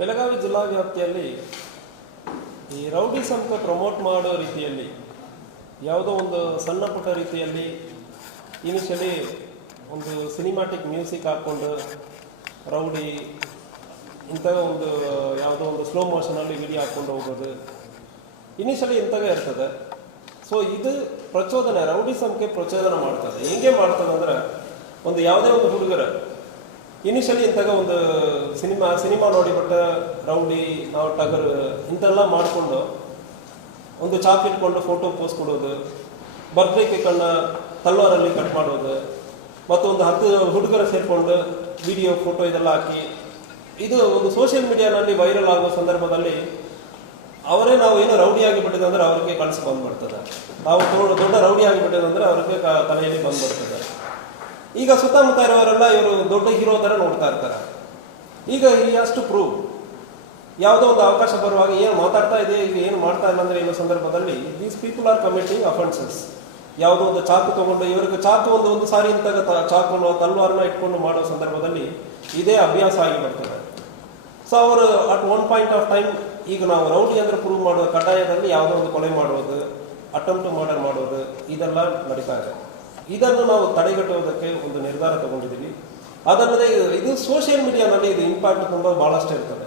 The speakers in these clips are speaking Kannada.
ಬೆಳಗಾವಿ ಜಿಲ್ಲಾ ವ್ಯಾಪ್ತಿಯಲ್ಲಿ ಈ ರೌಡಿಸಂಕ ಪ್ರಮೋಟ್ ಮಾಡೋ ರೀತಿಯಲ್ಲಿ ಯಾವುದೋ ಒಂದು ಸಣ್ಣ ಪುಟ್ಟ ರೀತಿಯಲ್ಲಿ ಇನಿಷಿಯಲಿ ಒಂದು ಸಿನಿಮಾಟಿಕ್ ಮ್ಯೂಸಿಕ್ ಹಾಕ್ಕೊಂಡು ರೌಡಿ ಇಂಥ ಒಂದು ಯಾವುದೋ ಒಂದು ಸ್ಲೋ ಮೋಷನಲ್ಲಿ ವಿಡಿಯೋ ಹಾಕ್ಕೊಂಡು ಹೋಗೋದು ಇನಿಷಿಯಲಿ ಇಂಥವೇ ಇರ್ತದೆ. ಸೊ ಇದು ಪ್ರಚೋದನೆ, ರೌಡಿಸಂಗೆ ಪ್ರಚೋದನೆ ಮಾಡ್ತದೆ. ಹೆಂಗೆ ಮಾಡ್ತದೆ ಅಂದರೆ, ಒಂದು ಯಾವುದೇ ಒಂದು ಹುಡುಗರ ಇನಿಷಿಯಲಿ ಇಂತಾಗ ಒಂದು ಸಿನಿಮಾ ನೋಡಿಬಿಟ್ಟು ರೌಡಿ ನಾವು ಟಗರ್ ಇಂಥೆಲ್ಲ ಮಾಡಿಕೊಂಡು ಒಂದು ಚಾಕ್ ಇಟ್ಕೊಂಡು ಫೋಟೋ ಪೋಸ್ಟ್ ಕೊಡೋದು, ಬರ್ತ್ಡೇ ಕೇಕನ್ನು ತಲ್ವಾರಲ್ಲಿ ಕಟ್ ಮಾಡೋದು, ಮತ್ತು ಒಂದು 10 ಹುಡುಗರ ಸೇರಿಕೊಂಡು ವಿಡಿಯೋ ಫೋಟೋ ಇದೆಲ್ಲ ಹಾಕಿ ಇದು ಒಂದು ಸೋಷಿಯಲ್ ಮೀಡಿಯಾನಲ್ಲಿ ವೈರಲ್ ಆಗುವ ಸಂದರ್ಭದಲ್ಲಿ ಅವರೇ ನಾವು ಏನೋ ರೌಡಿ ಆಗಿಬಿಟ್ಟಿದೆ ಅಂದರೆ ಅವ್ರಿಗೆ ಕಳಿಸಿ ಬಂದ್ಬಿಡ್ತದೆ. ನಾವು ದೊಡ್ಡ ರೌಡಿ ಆಗಿಬಿಟ್ಟಿದೆ ಅಂದರೆ ಅವ್ರಿಗೆ ತಲೆಯಲ್ಲಿ ಬಂದ್ಬಿಡ್ತದೆ. ಈಗ ಸುತ್ತಮುತ್ತ ಇರೋರೆಲ್ಲ ಇವರು ದೊಡ್ಡ ಹೀರೋ ಥರ ನೋಡ್ತಾ ಇರ್ತಾರೆ. ಈಗ ಈ ಅಷ್ಟು ಪ್ರೂವ್ ಯಾವುದೋ ಒಂದು ಅವಕಾಶ ಬರುವಾಗ ಏನು ಮಾತಾಡ್ತಾ ಇದೆ, ಈಗ ಏನು ಮಾಡ್ತಾ ಇಲ್ಲ ಅಂದರೆ ಇನ್ನೋ ಸಂದರ್ಭದಲ್ಲಿ these people are committing offences. ಯಾವುದೋ ಒಂದು ಚಾಕು ತೊಗೊಂಡು ಇವರಿಗೆ ಚಾಕು ಒಂದು ಸಾರಿ ಇಂತಾಗ ಚಾಕು ತಲ್ವಾರನ್ನ ಇಟ್ಕೊಂಡು ಮಾಡೋ ಸಂದರ್ಭದಲ್ಲಿ ಇದೇ ಅಭ್ಯಾಸ ಆಗಿಬಿಡ್ತದೆ. ಸೊ ಅವರು at one point of time ಈಗ ನಾವು ರೌಡಿ ಅಂದರೆ ಪ್ರೂವ್ ಮಾಡೋ ಕಡ್ಡಾಯದಲ್ಲಿ ಯಾವುದೋ ಒಂದು ಕೊಲೆ ಮಾಡೋದು, ಅಟೆಂಪ್ಟ್ ಮರ್ಡರ್ ಮಾಡೋದು ಇದೆಲ್ಲ ನಡೀತಾ ಇದೆ. ಇದನ್ನು ನಾವು ತಡೆಗಟ್ಟುವುದಕ್ಕೆ ಒಂದು ನಿರ್ಧಾರ ತಗೊಂಡಿದ್ದೀವಿ. ಅದಲ್ಲದೆ ಇದು ಸೋಷಿಯಲ್ ಮೀಡಿಯಾನಲ್ಲಿ ಇದು ಇಂಪ್ಯಾಕ್ಟ್ ತುಂಬ ಭಾಳಷ್ಟು ಇರ್ತದೆ.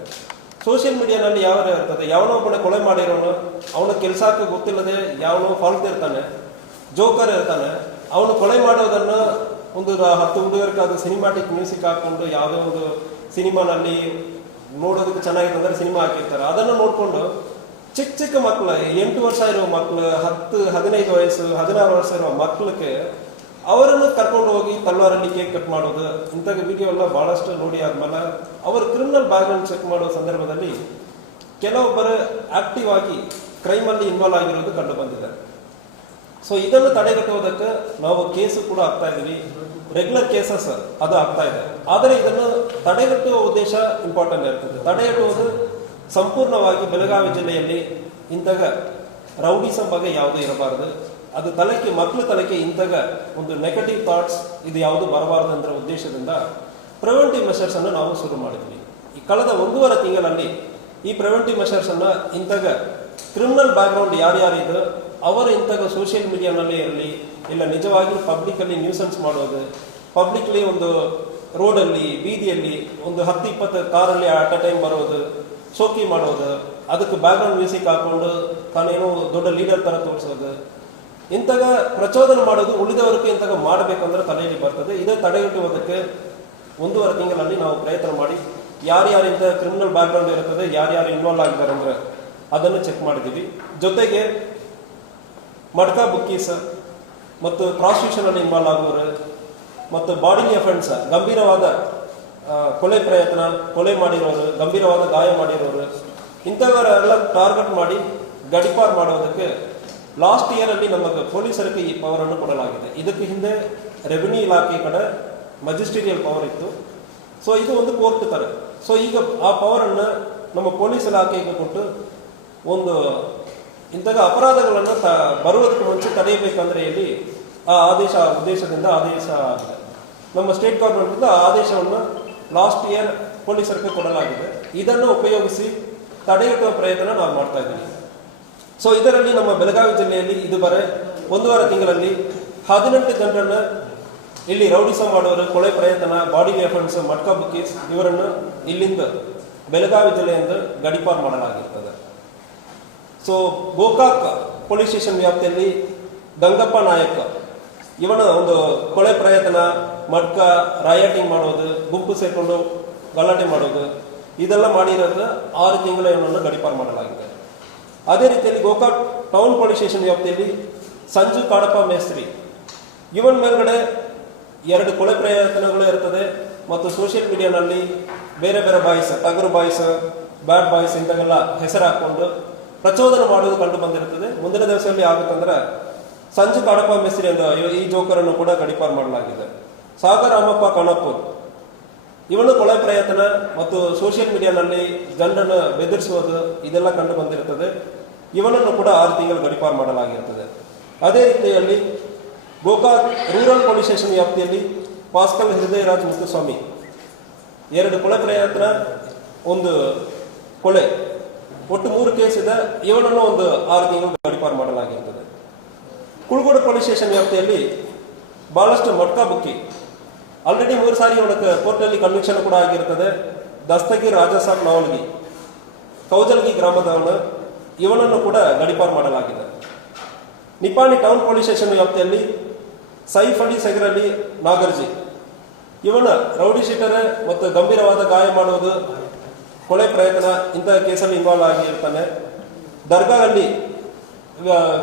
ಸೋಷಿಯಲ್ ಮೀಡಿಯಾನಲ್ಲಿ ಯಾವ ಇರ್ತದೆ, ಯಾವನೋ ಒಬ್ಬನೇ ಕೊಲೆ ಮಾಡಿರೋನು ಅವನ ಕೆಲಸಕ್ಕೆ ಗೊತ್ತಿಲ್ಲದೆ ಯಾವನೋ ಫಾಲ್ಟ್ ಇರ್ತಾನೆ, ಜೋಕರ್ ಇರ್ತಾನೆ, ಅವನು ಕೊಲೆ ಮಾಡೋದನ್ನು ಒಂದು 10 ಹುಡುಗರಿಗೆ ಅದು ಸಿನಿಮಾಟಿಕ್ ಮ್ಯೂಸಿಕ್ ಹಾಕ್ಕೊಂಡು ಯಾವುದೋ ಒಂದು ಸಿನಿಮಾನಲ್ಲಿ ನೋಡೋದಕ್ಕೆ ಚೆನ್ನಾಗಿದೆ ಅಂದರೆ ಸಿನಿಮಾ ಹಾಕಿರ್ತಾರೆ. ಅದನ್ನು ನೋಡಿಕೊಂಡು ಚಿಕ್ಕ ಮಕ್ಕಳು, 8 ವರ್ಷ ಇರೋ ಮಕ್ಕಳು, 15 ವಯಸ್ಸು 16 ವರ್ಷ ಇರೋ ಮಕ್ಕಳಿಗೆ ಅವರನ್ನು ಕರ್ಕೊಂಡು ಹೋಗಿ ತಲ್ವಾರಲ್ಲಿ ಕೇಕ್ ಕಟ್ ಮಾಡೋದು ಇಂಥ ವಿಡಿಯೋ ಎಲ್ಲ ಭಾಳಷ್ಟು ನೋಡಿ ಆದ್ಮೇಲೆ ಅವರು ಕ್ರಿಮಿನಲ್ ಬ್ಯಾಕ್ಗ್ರೌಂಡ್ ಚೆಕ್ ಮಾಡೋ ಸಂದರ್ಭದಲ್ಲಿ ಕೆಲವೊಬ್ಬರು ಆಕ್ಟಿವ್ ಆಗಿ ಕ್ರೈಮಲ್ಲಿ ಇನ್ವಾಲ್ವ್ ಆಗಿರೋದು ಕಂಡು ಬಂದಿದೆ. ಸೊ ಇದನ್ನು ತಡೆಗಟ್ಟುವುದಕ್ಕೆ ನಾವು ಕೇಸು ಕೂಡ ಆಗ್ತಾ ಇದ್ದೀವಿ. ರೆಗ್ಯುಲರ್ ಕೇಸಸ್ ಅದು ಆಗ್ತಾ ಇದೆ. ಆದರೆ ಇದನ್ನು ತಡೆಗಟ್ಟುವ ಉದ್ದೇಶ ಇಂಪಾರ್ಟೆಂಟ್ ಇರ್ತದೆ. ತಡೆಗಟ್ಟುವುದು ಸಂಪೂರ್ಣವಾಗಿ ಬೆಳಗಾವಿ ಜಿಲ್ಲೆಯಲ್ಲಿ ಇಂತಾಗ ರೌಡಿಸಂ ಬಗ್ಗೆ ಯಾವುದೂ ಇರಬಾರ್ದು. ಅದು ಮಕ್ಕಳ ತಲೆಗೆ ಇಂತಾಗ ಒಂದು ನೆಗೆಟಿವ್ ಥಾಟ್ಸ್ ಇದು ಯಾವುದು ಬರಬಾರ್ದು ಅನ್ನೋ ಉದ್ದೇಶದಿಂದ ಪ್ರಿವೆಂಟಿವ್ ಮೆಷರ್ಸ್ ಅನ್ನು ನಾವು ಶುರು ಮಾಡಿದ್ವಿ. ಈ ಕಳೆದ 1.5 ತಿಂಗಳಲ್ಲಿ ಈ ಪ್ರಿವೆಂಟಿವ್ ಮೆಷರ್ಸ್ ಅನ್ನು ಇಂತಾಗ ಕ್ರಿಮಿನಲ್ ಬ್ಯಾಕ್ಗ್ರೌಂಡ್ ಯಾರ್ಯಾರಿದ್ರು ಅವರು ಇಂತಾಗ ಸೋಷಿಯಲ್ ಮೀಡಿಯಾನಲ್ಲಿ ಇರಲಿ, ಇಲ್ಲ ನಿಜವಾಗಿ ಪಬ್ಲಿಕಲ್ಲಿ ನ್ಯೂಸೆನ್ಸ್ ಮಾಡೋದು, ಪಬ್ಲಿಕ್ಲಿ ಒಂದು ರೋಡಲ್ಲಿ ಬೀದಿಯಲ್ಲಿ ಒಂದು 10-20 ಕಾರಲ್ಲಿ ಅಟ್ ಅ ಟೈಮ್ ಬರೋದು, ಶೋಕಿ ಮಾಡೋದು, ಅದಕ್ಕೆ ಬ್ಯಾಕ್ಗ್ರೌಂಡ್ ಮ್ಯೂಸಿಕ್ ಹಾಕೊಂಡು ತಾನೇನೋ ದೊಡ್ಡ ಲೀಡರ್ ಥರ ತೋರಿಸೋದು, ಇಂತಾಗ ಪ್ರಚೋದನೆ ಮಾಡೋದು ಉಳಿದವರಿಗೆ ಇಂತಾಗ ಮಾಡಬೇಕಂದ್ರೆ ತಲೆಯಲ್ಲಿ ಬರ್ತದೆ. ಇದೇ ತಡೆಗಟ್ಟುವುದಕ್ಕೆ 1.5 ತಿಂಗಳಲ್ಲಿ ನಾವು ಪ್ರಯತ್ನ ಮಾಡಿ ಯಾರ್ಯಾರಿಂದ ಕ್ರಿಮಿನಲ್ ಬ್ಯಾಕ್ಗ್ರೌಂಡ್ ಇರುತ್ತದೆ, ಯಾರ್ಯಾರು ಇನ್ವಾಲ್ವ್ ಆಗಿದ್ದಾರೆ ಅಂದರೆ ಅದನ್ನು ಚೆಕ್ ಮಾಡಿದ್ದೀವಿ. ಜೊತೆಗೆ ಮಡ್ಕಾ ಬುಕ್ಕೀಸ್ ಮತ್ತು ಪ್ರಾಸ್ಟಿಟ್ಯೂಷನಲ್ಲಿ ಇನ್ವಾಲ್ವ್ ಆಗೋರು ಮತ್ತು ಬಾಡಿ ಅಫೆನ್ಸ್, ಗಂಭೀರವಾದ ಕೊಲೆ ಪ್ರಯತ್ನ, ಕೊಲೆ ಮಾಡಿರೋರು, ಗಂಭೀರವಾದ ಗಾಯ ಮಾಡಿರೋರು ಇಂಥವರೆಲ್ಲ ಟಾರ್ಗೆಟ್ ಮಾಡಿ ಗಡಿಪಾರು ಮಾಡೋದಕ್ಕೆ ಲಾಸ್ಟ್ ಇಯರಲ್ಲಿ ನಮಗೆ ಪೊಲೀಸರಿಗೆ ಈ ಪವರನ್ನು ಕೊಡಲಾಗಿದೆ. ಇದಕ್ಕೆ ಹಿಂದೆ ರೆವಿನ್ಯೂ ಇಲಾಖೆ ಕಡೆ ಮಜಿಸ್ಟ್ರೇರಿಯಲ್ ಪವರ್ ಇತ್ತು. ಸೊ ಇದು ಒಂದು ಕೋರ್ಟ್ ಥರ. ಸೊ ಈಗ ಆ ಪವರನ್ನು ನಮ್ಮ ಪೊಲೀಸ್ ಇಲಾಖೆಗೆ ಕೊಟ್ಟು ಒಂದು ಇಂತಹ ಅಪರಾಧಗಳನ್ನು ಬರುವುದಕ್ಕೆ ಮುಂಚೆ ತಡೆಯಬೇಕಂದ್ರೆ ಇಲ್ಲಿ ಆ ಉದ್ದೇಶದಿಂದ ಆದೇಶ ಆಗಿದೆ. ನಮ್ಮ ಸ್ಟೇಟ್ ಗೌರ್ಮೆಂಟಿಂದ ಆ ಆದೇಶವನ್ನು ಲಾಸ್ಟ್ ಇಯರ್ ಪೊಲೀಸರಿಗೆ ಕೊಡಲಾಗಿದೆ. ಇದನ್ನು ಉಪಯೋಗಿಸಿ ತಡೆಗಟ್ಟುವ ಪ್ರಯತ್ನ ನಾವು ಮಾಡ್ತಾ ಇದ್ದೀವಿ. ಸೊ ಇದರಲ್ಲಿ ನಮ್ಮ ಬೆಳಗಾವಿ ಜಿಲ್ಲೆಯಲ್ಲಿ ಇದುವರೆ 1.5 ತಿಂಗಳಲ್ಲಿ 18 ಜನರನ್ನು ಇಲ್ಲಿ ರೌಡಿಸಂ ಮಾಡೋರು, ಕೊಲೆ ಪ್ರಯತ್ನ, ಬಾಡಿ ವೆಪನ್ಸ್, ಮಡ್ಕಾ ಬುಕ್ಕೀಸ್ ಇವರನ್ನು ಇಲ್ಲಿಂದ ಬೆಳಗಾವಿ ಜಿಲ್ಲೆಯಿಂದ ಗಡಿಪಾರು ಮಾಡಲಾಗಿರ್ತದೆ. ಸೊ ಗೋಕಾಕ್ ಪೊಲೀಸ್ ಸ್ಟೇಷನ್ ವ್ಯಾಪ್ತಿಯಲ್ಲಿ ಗಂಗಪ್ಪ ನಾಯಕ್ ಇವನ ಒಂದು ಕೊಲೆ ಪ್ರಯತ್ನ, ಮಡ್ಕ, ರಾಯಟಿಂಗ್ ಮಾಡೋದು, ಗುಂಪು ಸೇರಿಕೊಂಡು ಗಲಾಟೆ ಮಾಡೋದು ಇದೆಲ್ಲ ಮಾಡಿರೋದು 6 ತಿಂಗಳ ಇವನನ್ನು ಗಡಿಪಾರು ಮಾಡಲಾಗಿದೆ. ಅದೇ ರೀತಿಯಲ್ಲಿ ಗೋಕಾಕ್ ಟೌನ್ ಪೊಲೀಸ್ ಸ್ಟೇಷನ್ ವ್ಯಾಪ್ತಿಯಲ್ಲಿ ಸಂಜು ಕಾಡಪ್ಪ ಮೇಸ್ತ್ರಿ ಇವನ್ ಮೇಲ್ಗಡೆ 2 ಕೊಲೆ ಪ್ರಯತ್ನಗಳು ಇರ್ತದೆ. ಮತ್ತು ಸೋಷಿಯಲ್ ಮೀಡಿಯಾನಲ್ಲಿ ಬೇರೆ ಬಾಯ್ಸ್, ಟಗರು ಬಾಯ್ಸ್, ಬ್ಯಾಡ್ ಬಾಯ್ಸ್ ಇಂಥವೆಲ್ಲ ಹೆಸರು ಹಾಕ್ಕೊಂಡು ಪ್ರಚೋದನೆ ಮಾಡೋದು ಕಂಡು ಬಂದಿರುತ್ತದೆ. ಮುಂದಿನ ದಿವಸದಲ್ಲಿ ಆಗುತ್ತಂದ್ರೆ ಸಂಜು ಕಾಡಪ್ಪ ಮೇಸ್ತ್ರಿ ಅಂತ ಈ ಜೋಕರನ್ನು ಕೂಡ ಗಡಿಪಾರು ಮಾಡಲಾಗಿದೆ. ಸಾಗರ್ ರಾಮಪ್ಪ ಕಣಪೂರ್ ಇವನು ಕೊಲೆ ಪ್ರಯತ್ನ ಮತ್ತು ಸೋಷಿಯಲ್ ಮೀಡಿಯಾನಲ್ಲಿ ಜನರನ್ನು ಬೆದರಿಸುವುದು ಇದೆಲ್ಲ ಕಂಡು ಬಂದಿರುತ್ತದೆ. ಇವನನ್ನು ಕೂಡ 6 ತಿಂಗಳು ಗಡಿಪಾರು ಮಾಡಲಾಗಿರುತ್ತದೆ. ಅದೇ ರೀತಿಯಲ್ಲಿ ಗೋಕಾಕ್ ರೂರಲ್ ಪೊಲೀಸ್ ಸ್ಟೇಷನ್ ವ್ಯಾಪ್ತಿಯಲ್ಲಿ ಪಾಸ್ಕಲ್ ಹೃದಯರಾಜ್ ಮುತ್ತುಸ್ವಾಮಿ 2 ಕೊಲೆ ಪ್ರಯತ್ನ, 1 ಕೊಲೆ, ಒಟ್ಟು 3 ಕೇಸ್ ಇದೆ. ಇವನನ್ನು ಒಂದು 6 ತಿಂಗಳು ಗಡೀಪಾರು ಮಾಡಲಾಗಿರ್ತದೆ. ಕುಳಗೋಡು ಪೊಲೀಸ್ ಸ್ಟೇಷನ್ ವ್ಯಾಪ್ತಿಯಲ್ಲಿ ಬಹಳಷ್ಟು ಮಟ್ಕಾ ಬುಕ್ಕಿ ಆಲ್ರೆಡಿ 3 ಸಾರಿ ಇವನಕ್ಕೆ ಕೋರ್ಟಲ್ಲಿ ಕನ್ವಿಕ್ಷನ್ ಕೂಡ ಆಗಿರ್ತದೆ. ದಸ್ತಗೀರ್ ರಾಜಾಸಾಬ್ ನವಲ್ಗಿ, ಕೌಜಲ್ಗಿ ಗ್ರಾಮದವನು, ಇವನನ್ನು ಕೂಡ ಗಡೀಪಾರು ಮಾಡಲಾಗಿದೆ. ನಿಪಾಣಿ ಟೌನ್ ಪೊಲೀಸ್ ಸ್ಟೇಷನ್ ವ್ಯಾಪ್ತಿಯಲ್ಲಿ ಸೈಫ್ ಅಲಿ ಸೆಗರಲಿ ನಾಗರ್ಜಿ, ಇವನ ರೌಡಿ ಶೀಟರ್ ಮತ್ತು ಗಂಭೀರವಾದ ಗಾಯ ಮಾಡುವುದು, ಕೊಲೆ ಪ್ರಯತ್ನ ಇಂತಹ ಕೇಸಲ್ಲಿ ಇನ್ವಾಲ್ವ್ ಆಗಿರ್ತಾನೆ. ದರ್ಗಾದಲ್ಲಿ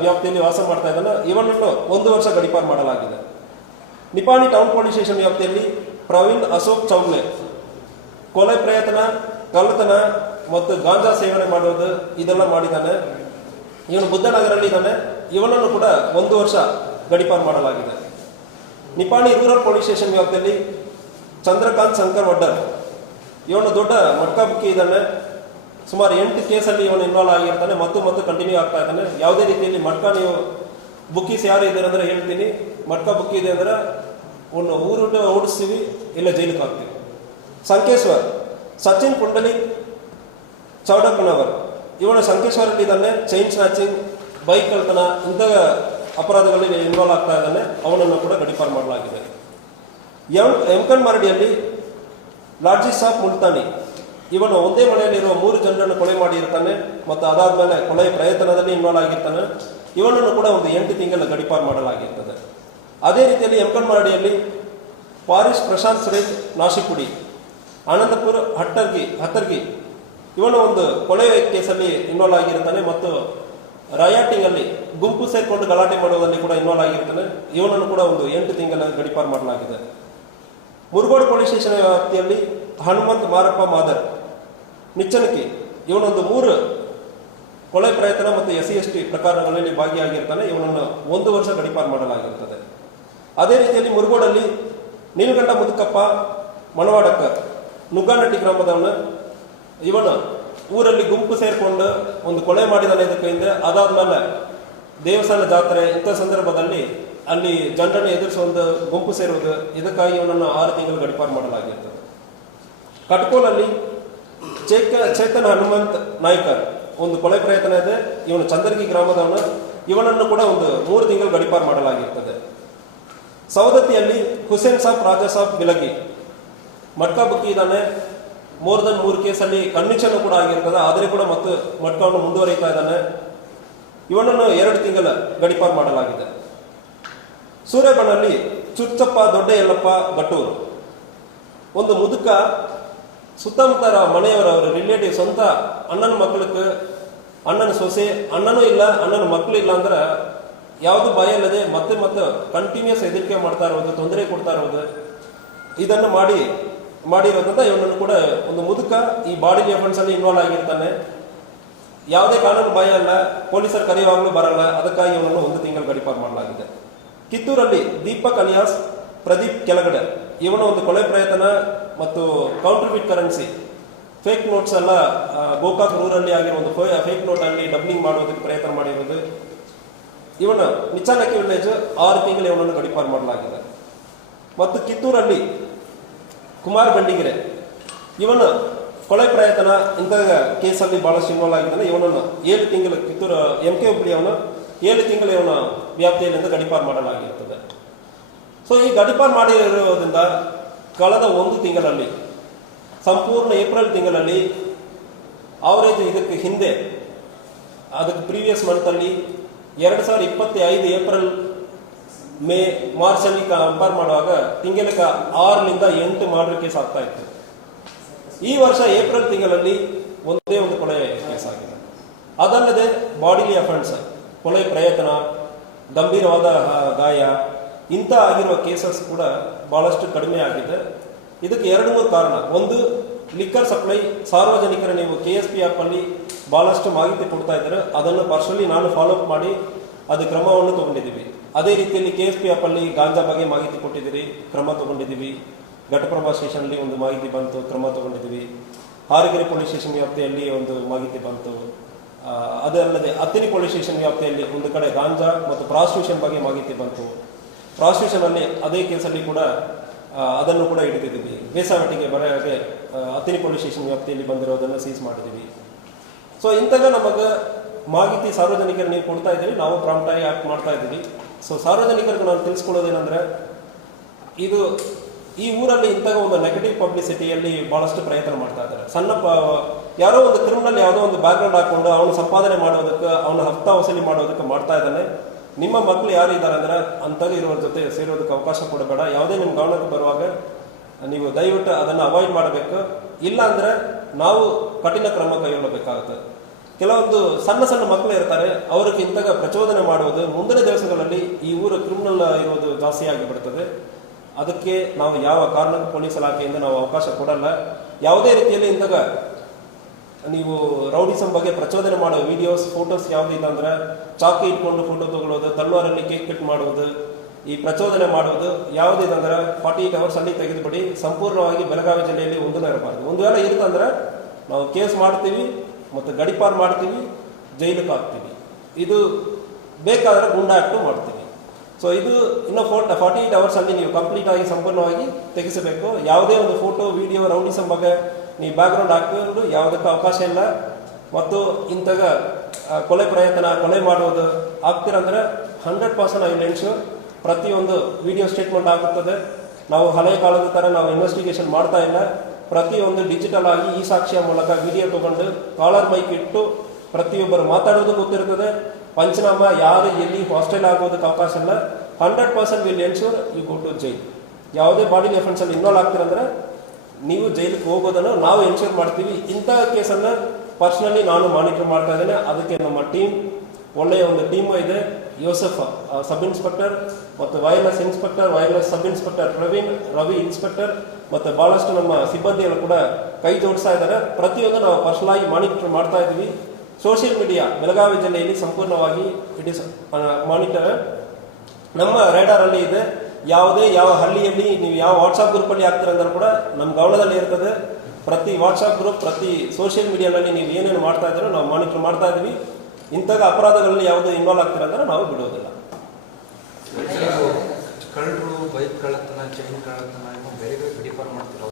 ವ್ಯಾಪ್ತಿಯಲ್ಲಿ ವಾಸ ಮಾಡ್ತಾ ಇದ್ದಾನೆ. ಇವನನ್ನು 1 ವರ್ಷ ಗಡೀಪಾರು ಮಾಡಲಾಗಿದೆ. ನಿಪಾಣಿ ಟೌನ್ ಪೊಲೀಸ್ ಸ್ಟೇಷನ್ ವ್ಯಾಪ್ತಿಯಲ್ಲಿ ಪ್ರವೀಣ್ ಅಶೋಕ್ ಚೌಗ್ಲೆ, ಕೊಲೆ ಪ್ರಯತ್ನ, ಕಳ್ಳತನ ಮತ್ತು ಗಾಂಜಾ ಸೇವನೆ ಮಾಡೋದು ಇದೆಲ್ಲ ಮಾಡಿದ್ದಾನೆ. ಇವನು ಬುದ್ಧನಗರಲ್ಲಿ ಇದ್ದಾನೆ. ಇವನನ್ನು ಕೂಡ 1 ವರ್ಷ ಗಡೀಪಾರು ಮಾಡಲಾಗಿದೆ. ನಿಪಾಣಿ ರೂರಲ್ ಪೊಲೀಸ್ ಸ್ಟೇಷನ್ ವ್ಯಾಪ್ತಿಯಲ್ಲಿ ಚಂದ್ರಕಾಂತ್ ಶಂಕರ್ ವಡ್ಡರ್, ಇವನು ದೊಡ್ಡ ಮಟ್ಕಾ ಬುಕ್ಕಿ ಇದ್ದಾನೆ. ಸುಮಾರು 8 ಕೇಸಲ್ಲಿ ಇವನು ಇನ್ವಾಲ್ವ್ ಆಗಿರ್ತಾನೆ ಮತ್ತು ಕಂಟಿನ್ಯೂ ಆಗ್ತಾ ಇದ್ದಾನೆ. ಯಾವುದೇ ರೀತಿಯಲ್ಲಿ ಮಟ್ಕಾ ನೀವು ಬುಕ್ಕೀಸ್ ಯಾರು ಇದ್ದಾರೆ ಅಂದರೆ ಹೇಳ್ತೀನಿ, ಮಟ್ಕಾ ಬುಕ್ಕಿ ಇದೆ ಅಂದರೆ ಒಂದು ಊರುಟ ಓಡಿಸ್ತೀವಿ, ಇಲ್ಲ ಜೈಲಿಗೆ ಹಾಕ್ತೀವಿ. ಸಂಕೇಶ್ವರ್ ಸಚಿನ್ ಪುಂಡಲಿಕ್ ಚೌಡಪ್ಪನವರ್, ಇವನು ಸಂಕೇಶ್ವರಲ್ಲಿ ಇದ್ದಾನೆ. ಚೈನ್ ಸ್ನ್ಯಾಚಿಂಗ್, ಬೈಕ್ ಕಳ್ತನ ಇಂಥ ಅಪರಾಧಗಳಲ್ಲಿ ಇನ್ವಾಲ್ವ್ ಆಗ್ತಾ ಇದ್ದಾನೆ. ಅವನನ್ನು ಕೂಡ ಗಡೀಪಾರು ಮಾಡಲಾಗಿದೆ. ಎಮ್ಕನ್ ಮರಡಿಯಲ್ಲಿ ಲಾಡ್ಜಿ ಸಾಬ್ ಮುಲ್ತಾನಿ, ಇವನು ಒಂದೇ ಮನೆಯಲ್ಲಿರುವ 3 ಜನರನ್ನು ಕೊಲೆ ಮಾಡಿರ್ತಾನೆ ಮತ್ತು ಅದಾದ್ಮೇಲೆ ಕೊಲೆ ಪ್ರಯತ್ನದಲ್ಲಿ ಇನ್ವಾಲ್ವ್ ಆಗಿರ್ತಾನೆ. ಇವನನ್ನು ಕೂಡ ಒಂದು 8 ತಿಂಗಳ ಗಡೀಪಾರು ಮಾಡಲಾಗಿರ್ತದೆ. ಅದೇ ರೀತಿಯಲ್ಲಿ ಎಮ್ಕನ್ ಮರಡಿಯಲ್ಲಿ ಪಾರಿಶ್ ಪ್ರಶಾಂತ್ ಸುರೇಶ್ ನಾಶಿಕುಡಿ, ಆನಂದಪುರ ಹತ್ತರ್ಗಿ, ಇವನು ಒಂದು ಕೊಲೆ ಕೇಸಲ್ಲಿ ಇನ್ವಾಲ್ವ್ ಆಗಿರ್ತಾನೆ ಮತ್ತು ರಯಾಟಿಂಗ್ ಅಲ್ಲಿ ಗುಂಪು ಸೇರಿಕೊಂಡು ಗಲಾಟೆ ಮಾಡುವುದರಲ್ಲಿ ಕೂಡ ಇನ್ವಾಲ್ವ್ ಆಗಿರ್ತಾನೆ. ಇವನನ್ನು ಕೂಡ ಒಂದು 8 ತಿಂಗಳ ಗಡೀಪಾರು ಮಾಡಲಾಗಿದೆ. ಮುರುಗೋಡು ಪೊಲೀಸ್ ಸ್ಟೇಷನ್ ವ್ಯಾಪ್ತಿಯಲ್ಲಿ ಹನುಮಂತ್ ಮಾರಪ್ಪ ಮಾದರ್ ನಿಚ್ಚನಕಿ, ಇವನೊಂದು 3 ಕೊಲೆ ಪ್ರಯತ್ನ ಮತ್ತು SC/ST ಪ್ರಕರಣಗಳಲ್ಲಿ ಭಾಗಿಯಾಗಿರ್ತಾನೆ. ಇವನನ್ನು 1 ವರ್ಷ ಗಡೀಪಾರು ಮಾಡಲಾಗಿರುತ್ತದೆ. ಅದೇ ರೀತಿಯಲ್ಲಿ ಮುರುಗೋಡಲ್ಲಿ ನೀಲಗಂಡ ಮುದುಕಪ್ಪ ಮಣವಾಡಕ್ಕ, ನುಗ್ಗಾನಟ್ಟಿ ಗ್ರಾಮದವನು, ಇವನ ಊರಲ್ಲಿ ಗುಂಪು ಸೇರಿಕೊಂಡು ಒಂದು ಕೊಲೆ ಮಾಡಿದಾನೆ ಇದಕ್ಕೆ ಹಿಂದೆ. ಅದಾದ್ಮೇಲೆ ದೇವಸ್ಥಾನ ಜಾತ್ರೆ ಇಂಥ ಸಂದರ್ಭದಲ್ಲಿ ಅಲ್ಲಿ ಜನರನ್ನು ಎದುರಿಸುವಂತ ಗುಂಪು ಸೇರುವುದು, ಇದಕ್ಕಾಗಿ ಇವನನ್ನು 6 ತಿಂಗಳು ಗಡೀಪಾರು ಮಾಡಲಾಗಿರ್ತದೆ. ಕಟ್ಕೋಲಲ್ಲಿ ಚೇತನ್ ಹನುಮಂತ್ ನಾಯ್ಕರ್, ಒಂದು ಕೊಲೆ ಪ್ರಯತ್ನ ಇದೆ. ಇವನು ಚಂದರ್ಗಿ ಗ್ರಾಮದವನು. ಇವನನ್ನು ಕೂಡ ಒಂದು 3 ತಿಂಗಳು ಗಡೀಪಾರು ಮಾಡಲಾಗಿರ್ತದೆ. ಸವದತ್ತಿಯಲ್ಲಿ ಹುಸೇನ್ ಸಾಬ್ ರಾಜಾಸಾಬ್ ಬಿಲಗಿ, ಮಟ್ಕಾ ಬುಕ್ಕಿ ಇದ್ದಾನೆ. ಮೋರ್ ದನ್ 3 ಕೇಸಲ್ಲಿ ಕನ್ವಿಕ್ಷನ್ ಕೂಡ ಆಗಿರ್ತದೆ. ಆದರೆ ಕೂಡ ಮತ್ತು ಮಟ್ಕಾವನ್ನು ಮುಂದುವರಿತಾ ಇದ್ದಾನೆ. ಇವನನ್ನು 2 ತಿಂಗಳ ಗಡೀಪಾರು ಮಾಡಲಾಗಿದೆ. ಸೂರ್ಯಬನಲ್ಲಿ ಚುಚ್ಚಪ್ಪ ದೊಡ್ಡ ಯಲ್ಲಪ್ಪ ಗಟ್ಟೂರು, ಒಂದು ಮುದುಕ ಸುತ್ತಮುತ್ತ ಮನೆಯವರವರು ರಿಲೇಟಿವ್ ಸ್ವಂತ ಅಣ್ಣನ ಮಕ್ಕಳಿಗೆ, ಅಣ್ಣನ ಸೊಸೆ, ಅಣ್ಣನೂ ಇಲ್ಲ ಅಣ್ಣನ ಮಕ್ಕಳು ಇಲ್ಲ ಅಂದ್ರೆ ಯಾವುದು ಬಾಯಲ್ಲದೆ ಮತ್ತೆ ಕಂಟಿನ್ಯೂಸ್ ಹೆದರಿಕೆ ಮಾಡ್ತಾ ಇರೋದು, ತೊಂದರೆ ಕೊಡ್ತಾ ಇರೋದು, ಇದನ್ನು ಮಾಡಿರೋದ್ರಿಂದ ಇವನನ್ನು ಕೂಡ ಒಂದು ಮುದುಕ ಈ ಬಾಡಿ ಅಫೆನ್ಸ್ ಅಲ್ಲಿ ಇನ್ವಾಲ್ವ್ ಆಗಿರ್ತಾನೆ. ಯಾವುದೇ ಕಾನೂನು ಭಯ ಅಲ್ಲ, ಪೊಲೀಸರು ಕರೆಯುವಾಗಲೂ ಬರಲ್ಲ. ಅದಕ್ಕಾಗಿ ಇವನನ್ನು 1 ತಿಂಗಳು ಗಡೀಪಾರು ಮಾಡಲಾಗಿದೆ. ಕಿತ್ತೂರಲ್ಲಿ ದೀಪಕ್ ಅಲಿಯಾಸ್ ಪ್ರದೀಪ್ ಕೆಳಗಡೆ, ಇವನ ಒಂದು ಕೊಲೆ ಪ್ರಯತ್ನ ಮತ್ತು ಕೌಂಟರ್ಫಿಟ್ ಕರೆನ್ಸಿ ಫೇಕ್ ನೋಟ್ಸ್ ಎಲ್ಲ ಗೋಕಾಕ್ ರೂರಲ್ಲಿ ಆಗಿರೋ ಒಂದು ಫೇಕ್ ನೋಟ್ ಅಲ್ಲಿ ಡಬ್ಲಿಂಗ್ ಮಾಡೋದಕ್ಕೆ ಪ್ರಯತ್ನ ಮಾಡಿರೋದು. ಇವನ ನಿಚಾನಕಿ ವಿಲೇಜ್ 6 ತಿಂಗಳು ಇವನನ್ನು ಗಡೀಪಾರು ಮಾಡಲಾಗಿದೆ. ಮತ್ತು ಕಿತ್ತೂರಲ್ಲಿ ಕುಮಾರ್ ಬಂಡಿಗೆರೆ, ಇವನ ಕೊಲೆ ಪ್ರಯತ್ನ ಇಂಥ ಕೇಸಲ್ಲಿ ಬಹಳಷ್ಟು ಇನ್ವಾಲ್ವ್ ಆಗಿದ್ದಾನೆ. ಇವನನ್ನು 7 ತಿಂಗಳು ಕಿತ್ತೂರು MK ಹುಬ್ಳಿ ಅವನು 7 ತಿಂಗಳು ಇವನ ವ್ಯಾಪ್ತಿಯಲ್ಲಿಂದ ಗಡೀಪಾರು ಮಾಡಲಾಗಿರ್ತದೆ. ಸೊ ಈ ಗಡೀಪಾರು ಮಾಡಿರೋದ್ರಿಂದ ಕಳೆದ 1 ತಿಂಗಳಲ್ಲಿ, ಸಂಪೂರ್ಣ ಏಪ್ರಿಲ್ ತಿಂಗಳಲ್ಲಿ ಅವರೇಜ್ ಇದಕ್ಕೆ ಹಿಂದೆ, ಅದಕ್ಕೆ ಪ್ರೀವಿಯಸ್ ಮಂತಲ್ಲಿ 2025 ಏಪ್ರಿಲ್ ಮೇ ಮಾರ್ಚ್ ಅಲ್ಲಿ ಕಂಪೇರ್ ಮಾಡುವಾಗ ತಿಂಗಳಿಗೆ 6ರಿಂದ 8 ಮರ್ಡರ್ ಕೇಸ್ ಆಗ್ತಾ ಇತ್ತು. ಈ ವರ್ಷ ಏಪ್ರಿಲ್ ತಿಂಗಳಲ್ಲಿ ಒಂದೇ ಒಂದು ಕೊಲೆ ಕೇಸ್ ಆಗಿದೆ. ಅದಲ್ಲದೆ ಬಾಡಿಲಿ ಅಫೆನ್ಸ್, ಕೊಲೆ ಪ್ರಯತ್ನ, ಗಂಭೀರವಾದ ಗಾಯ ಇಂಥ ಆಗಿರುವ ಕೇಸಸ್ ಕೂಡ ಬಹಳಷ್ಟು ಕಡಿಮೆ ಆಗಿದೆ. ಇದಕ್ಕೆ 2-3 ಕಾರಣ. ಒಂದು, ಲಿಕ್ಕರ್ ಸಪ್ಲೈ, ಸಾರ್ವಜನಿಕರ ನೀವು KSP ಆ್ಯಪ್ ಅಲ್ಲಿ ಬಹಳಷ್ಟು ಮಾಹಿತಿ ಕೊಡ್ತಾ ಇದ್ದಾರೆ. ಅದನ್ನು ಪರ್ಸನಲಿ ನಾನು ಫಾಲೋ ಅಪ್ ಮಾಡಿ ಅದು ಕ್ರಮವನ್ನು ತಗೊಂಡಿದ್ದೀವಿ. ಅದೇ ರೀತಿಯಲ್ಲಿ KSP ಆ್ಯಪ್ ಅಲ್ಲಿ ಗಾಂಜಾ ಬಗ್ಗೆ ಮಾಹಿತಿ ಕೊಟ್ಟಿದ್ದೀರಿ, ಕ್ರಮ ತಗೊಂಡಿದ್ದೀವಿ. ಘಟಪ್ರಭಾ ಸ್ಟೇಷನ್ ಅಲ್ಲಿ ಒಂದು ಮಾಹಿತಿ ಬಂತು, ಕ್ರಮ ತಗೊಂಡಿದ್ದೀವಿ. ಹಾರಗೆರೆ ಪೊಲೀಸ್ ಸ್ಟೇಷನ್ ವ್ಯಾಪ್ತಿಯಲ್ಲಿ ಒಂದು ಮಾಹಿತಿ ಬಂತು. ಅದಲ್ಲದೆ ಅತ್ತಿನಿ ಪೊಲೀಸ್ ಸ್ಟೇಷನ್ ವ್ಯಾಪ್ತಿಯಲ್ಲಿ ಒಂದು ಕಡೆ ಗಾಂಜಾ ಮತ್ತು ಪ್ರಾಸ್ಟಿಟ್ಯೂಷನ್ ಬಗ್ಗೆ ಮಾಹಿತಿ ಬಂತು. ಪ್ರಾಸ್ಟಿಟ್ಯೂಷನ್ ಅಲ್ಲಿ ಅದೇ ಕೇಸಲ್ಲಿ ಕೂಡ ಅದನ್ನು ಕೂಡ ಹಿಡಿದಿದ್ದೀವಿ. ಬೇಸಾವಟಿಗೆ ಬರೆಯಾಗೆ ಅತ್ತಿನಿ ಪೊಲೀಸ್ ಸ್ಟೇಷನ್ ವ್ಯಾಪ್ತಿಯಲ್ಲಿ ಬಂದಿರೋದನ್ನು ಸೀಸ್ ಮಾಡಿದ್ದೀವಿ. ಸೊ ಇಂತಾಗ ನಮಗೆ ಮಾಹಿತಿ ಸಾರ್ವಜನಿಕರು ನೀವು ಕೊಡ್ತಾ ಇದ್ದೀರಿ, ನಾವು ಪ್ರಾಂಪ್ಟಾಗಿ ಆಕ್ಟ್ ಮಾಡ್ತಾ ಇದ್ದೀವಿ. ಸೊ ಸಾರ್ವಜನಿಕರಿಗೆ ನಾನು ತಿಳಿಸ್ಕೊಳ್ಳೋದೇನೆಂದರೆ, ಇದು ಈ ಊರಲ್ಲಿ ಇಂತಹ ಒಂದು ನೆಗೆಟಿವ್ ಪಬ್ಲಿಸಿಟಿಯಲ್ಲಿ ಬಹಳಷ್ಟು ಪ್ರಯತ್ನ ಮಾಡ್ತಾ ಇದ್ದಾರೆ. ಯಾರೋ ಒಂದು ಕ್ರಿಮಿನಲ್ ಯಾವುದೋ ಒಂದು ಬ್ಯಾಕ್ಗ್ರೌಂಡ್ ಹಾಕೊಂಡು ಅವನು ಸಂಪಾದನೆ ಮಾಡೋದಕ್ಕೆ, ಅವನ ಹಫ್ತಾ ವಸೂಲಿ ಮಾಡೋದಕ್ಕೆ ಮಾಡ್ತಾ ಇದ್ದಾನೆ. ನಿಮ್ಮ ಮಕ್ಕಳು ಯಾರು ಇದ್ದಾರೆ ಅಂದರೆ ಅಂತಾಗ ಇರೋರ ಜೊತೆ ಸೇರೋದಕ್ಕೆ ಅವಕಾಶ ಕೊಡಬೇಡ. ಯಾವುದೇ ನಿಮ್ಮ ಗಮನಕ್ಕೆ ಬರುವಾಗ ನೀವು ದಯವಿಟ್ಟು ಅದನ್ನು ಅವಾಯ್ಡ್ ಮಾಡಬೇಕು. ಇಲ್ಲ ಅಂದರೆ ನಾವು ಕಠಿಣ ಕ್ರಮ ಕೈಗೊಳ್ಳಬೇಕಾಗುತ್ತೆ. ಕೆಲವೊಂದು ಸಣ್ಣ ಸಣ್ಣ ಮಕ್ಕಳು ಇರ್ತಾರೆ, ಅವ್ರಿಗೆ ಇಂತಾಗ ಪ್ರಚೋದನೆ ಮಾಡುವುದು ಮುಂದಿನ ದಿವಸಗಳಲ್ಲಿ ಈ ಊರು ಕ್ರಿಮಿನಲ್ ಇರೋದು ಜಾಸ್ತಿ ಆಗಿಬಿಡ್ತದೆ. ಅದಕ್ಕೆ ನಾವು ಯಾವ ಕಾರಣಕ್ಕೂ ಪೊಲೀಸ್ ಇಲಾಖೆಯಿಂದ ನಾವು ಅವಕಾಶ ಕೊಡಲ್ಲ. ಯಾವುದೇ ರೀತಿಯಲ್ಲಿ ಇಂತಾಗ ನೀವು ರೌಡಿಸಮ್ ಬಗ್ಗೆ ಪ್ರಚೋದನೆ ಮಾಡೋ ವಿಡಿಯೋಸ್, ಫೋಟೋಸ್ ಯಾವುದಿಲ್ಲ ಅಂದರೆ ಚಾಕಿ ಇಟ್ಕೊಂಡು ಫೋಟೋ ತಗೊಳ್ಳೋದು, ತಲ್ವಾರಲ್ಲಿ ಕೇಕ್ ಕಟ್ ಮಾಡುವುದು, ಈ ಪ್ರಚೋದನೆ ಮಾಡುವುದು ಯಾವುದಿದೆ ಅಂದರೆ 48 hours ಅಲ್ಲಿ ತೆಗೆದುಬಿಡಿ. ಸಂಪೂರ್ಣವಾಗಿ ಬೆಳಗಾವಿ ಜಿಲ್ಲೆಯಲ್ಲಿ ಒಂದೂ ಇರಬಾರ್ದು. ಒಂದು ವೇಳೆ ಇರುತ್ತಂದ್ರೆ ನಾವು ಕೇಸ್ ಮಾಡ್ತೀವಿ ಮತ್ತು ಗಡಿಪಾರು ಮಾಡ್ತೀವಿ, ಜೈಲಿಗೆ ಹಾಕ್ತೀವಿ. ಇದು ಬೇಕಾದರೆ ಗುಂಡಾಕ್ಟು ಮಾಡ್ತೀವಿ. ಸೊ ಇದು ಇನ್ನು 48 hours ಅಲ್ಲಿ ನೀವು ಕಂಪ್ಲೀಟ್ ಆಗಿ ಸಂಪೂರ್ಣವಾಗಿ ತೆಗೆಸಬೇಕು. ಯಾವುದೇ ಒಂದು ಫೋಟೋ, ವಿಡಿಯೋ, ರೌಡಿಸಮ್ ಬಗ್ಗೆ ನೀವು ಬ್ಯಾಕ್ಗ್ರೌಂಡ್ ಹಾಕಿಕೊಂಡು ಯಾವುದಕ್ಕೆ ಅವಕಾಶ ಇಲ್ಲ. ಮತ್ತು ಇಂತಾಗ ಕೊಲೆ ಪ್ರಯತ್ನ, ಕೊಲೆ ಮಾಡೋದು ಆಗ್ತಿರಂದ್ರೆ 100% ಐ ವಿಲ್ ಎನ್ಶ್ಯೂರ್ ಪ್ರತಿಯೊಂದು ವಿಡಿಯೋ ಸ್ಟೇಟ್ಮೆಂಟ್ ಆಗುತ್ತದೆ. ನಾವು ಹಳೆಯ ಕಾಲದ ಥರ ನಾವು ಇನ್ವೆಸ್ಟಿಗೇಷನ್ ಮಾಡ್ತಾ ಇಲ್ಲ. ಪ್ರತಿಯೊಂದು ಡಿಜಿಟಲ್ ಆಗಿ ಈ ಸಾಕ್ಷಿಯ ಮೂಲಕ ವಿಡಿಯೋ ತಗೊಂಡು ಕಾಲರ್ ಮೈಕ್ ಇಟ್ಟು ಪ್ರತಿಯೊಬ್ಬರು ಮಾತಾಡೋದು ಗೊತ್ತಿರ್ತದೆ. ಪಂಚನಾಮ ಯಾರು ಎಲ್ಲಿ ಹಾಸ್ಟೆಲ್ ಆಗೋದಕ್ಕೆ ಅವಕಾಶ ಇಲ್ಲ. 100% will ensure you go to jail. ಯಾವುದೇ ಬಾಡಿ ಅಫೆನ್ಸಲ್ಲಿ ಇನ್ವಾಲ್ವ್ ಆಗ್ತಿರಂದ್ರೆ ನೀವು ಜೈಲಿಗೆ ಹೋಗೋದನ್ನು ನಾವು ಎನ್ಶ್ಯೂರ್ ಮಾಡ್ತೀವಿ. ಇಂಥ ಕೇಸನ್ನು ಪರ್ಸ್ನಲಿ ನಾನು ಮಾನಿಟರ್ ಮಾಡ್ತಾ ಇದ್ದೇನೆ. ಅದಕ್ಕೆ ನಮ್ಮ ಟೀಮ್, ಒಳ್ಳೆಯ ಒಂದು ಟೀಮು ಇದೆ. ಯೋಸೆಫ್ ಸಬ್ ಇನ್ಸ್ಪೆಕ್ಟರ್ ಮತ್ತು wireless inspector, wireless sub inspector Praveen, Ravi inspector ಮತ್ತು ಭಾಳಷ್ಟು ನಮ್ಮ ಸಿಬ್ಬಂದಿಗಳು ಕೂಡ ಕೈ ಜೋಡಿಸ್ತಾ ಇದ್ದಾರೆ. ಪ್ರತಿಯೊಂದು ನಾವು ಪರ್ಸನಲಾಗಿ ಮಾನಿಟರ್ ಮಾಡ್ತಾ ಇದ್ದೀವಿ. ಸೋಷಿಯಲ್ ಮೀಡಿಯಾ ಬೆಳಗಾವಿ ಜಿಲ್ಲೆಯಲ್ಲಿ ಸಂಪೂರ್ಣವಾಗಿ ಇಟ್ ಇಸ್ ಮಾನಿಟರ್ ನಮ್ಮ ರೇಡಾರಲ್ಲಿ ಇದೆ. ಯಾವ ಹಳ್ಳಿಯಲ್ಲಿ ನೀವು ಯಾವ ವಾಟ್ಸಾಪ್ ಗ್ರೂಪಲ್ಲಿ ಆಗ್ತೀರ ಅಂದ್ರೆ ಕೂಡ ನಮ್ಮ ಗಮನದಲ್ಲಿ ಇರ್ತದೆ. ಪ್ರತಿ ವಾಟ್ಸಾಪ್ ಗ್ರೂಪ್, ಪ್ರತಿ ಸೋಷಿಯಲ್ ಮೀಡಿಯಾದಲ್ಲಿ ನೀವು ಏನೇನು ಮಾಡ್ತಾ ಇದ್ದೀರೋ ನಾವು ಮಾನಿಟರ್ ಮಾಡ್ತಾ ಇದ್ದೀವಿ. ಇಂತಹ ಅಪರಾಧಗಳಲ್ಲಿ ಯಾವುದು ಇನ್ವಾಲ್ವ್ ಆಗ್ತೀರ ಅಂದ್ರೆ ನಾವು ಬಿಡೋದಿಲ್ಲ. ಕಳ್ಳರು, ಬೈಕ್ ಕಳ್ಳತನ, ಚೈನ್ ಕಳ್ಳತನ, ಬೇರೆ ಬೇರೆ ಗಡಿಪಾರು ಮಾಡ್ತಿರೋ